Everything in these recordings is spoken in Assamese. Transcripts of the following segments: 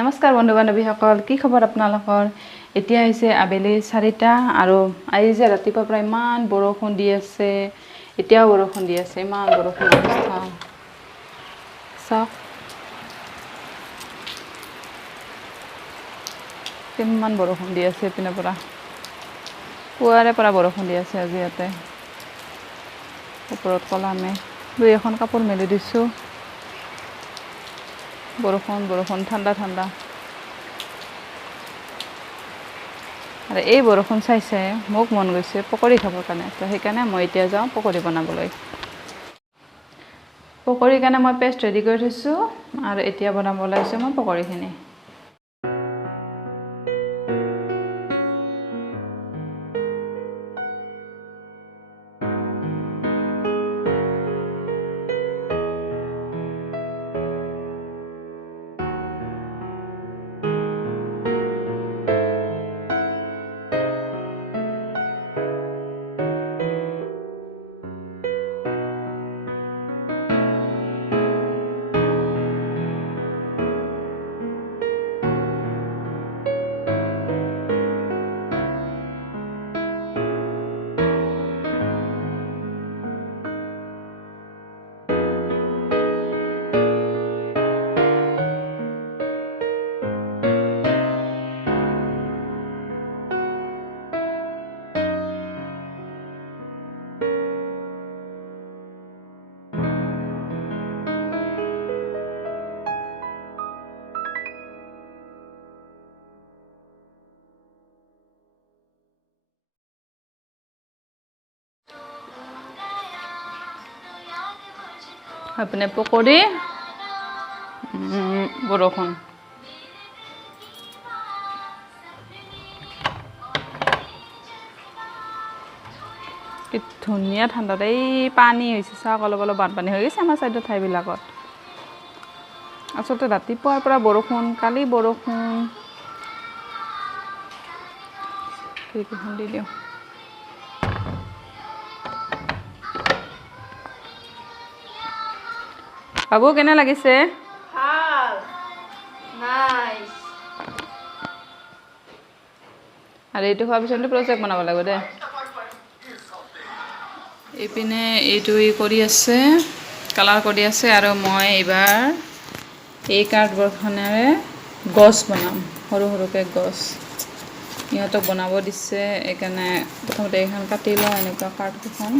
নমস্কাৰ বন্ধু বান্ধৱীসকল, কি খবৰ আপোনালোকৰ? এতিয়া হৈছে আবেলি 4টা আৰু আজি যে ৰাতিপুৱাৰ পৰা ইমান বৰষুণ দি আছে, এতিয়াও বৰষুণ দি আছে, ইমান বৰষুণ অৱস্থা চাওক কিমান বৰষুণ দি আছে। এইপিনৰ পৰা পুৱাৰে পৰা বৰষুণ দি আছে। আজি ইয়াতে ওপৰত কলামে 2-এখন কাপোৰ মেলি দিছোঁ। বৰষুণ ঠাণ্ডা ঠাণ্ডা। আৰু এই বৰষুণ চাইছে মোক মন গৈছে পকৰি খাবৰ কাৰণে, তো সেইকাৰণে মই এতিয়া যাওঁ পকৰি বনাবলৈ। পকৰিৰ কাৰণে মই পেষ্ট ৰেডি কৰি থৈছোঁ আৰু এতিয়া বনাব ওলাইছোঁ মই পকৰিখিনি। আপুনি পকৰি বৰষুণ কি ধুনীয়া ঠাণ্ডাত এই পানী হৈছে চাওক, অলপ অলপ বানপানী হৈ গৈছে আমাৰ চাইডৰ ঠাইবিলাকত। আচলতে ৰাতিপুৱাৰ পৰা বৰষুণ, কালি বৰষুণ। খিৰিকীখন দি দিওঁ। বাবু কেনে লাগিছে? ভাল, নাইস। আৰু এইটো খোৱাৰ পিছত প্ৰজেক্ট বনাব লাগিব দে। এইপিনে এইটো কৰি আছে, কালাৰ কৰি আছে, আৰু মই এইবাৰ এই কাৰ্ডবৰ্ডখনেৰে গছ বনাম, সৰু সৰুকৈ গছ। ইহঁতক বনাব দিছে, এইকাৰণে প্ৰথমতে এইখন কাটি লওঁ, এনেকুৱা কাৰ্ডকেইখন।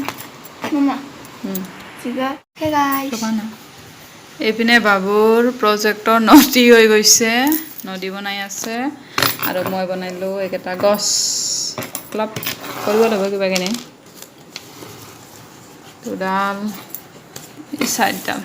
এইপিনে বাবুৰ প্ৰজেক্টৰ নদী হৈ গৈছে, নদী বনাই আছে, আৰু মই বনালোঁ এইকেইটা গছ। অলপ কৰিব লাগিব কিবাকিনি। দুডাল, 4ডাল।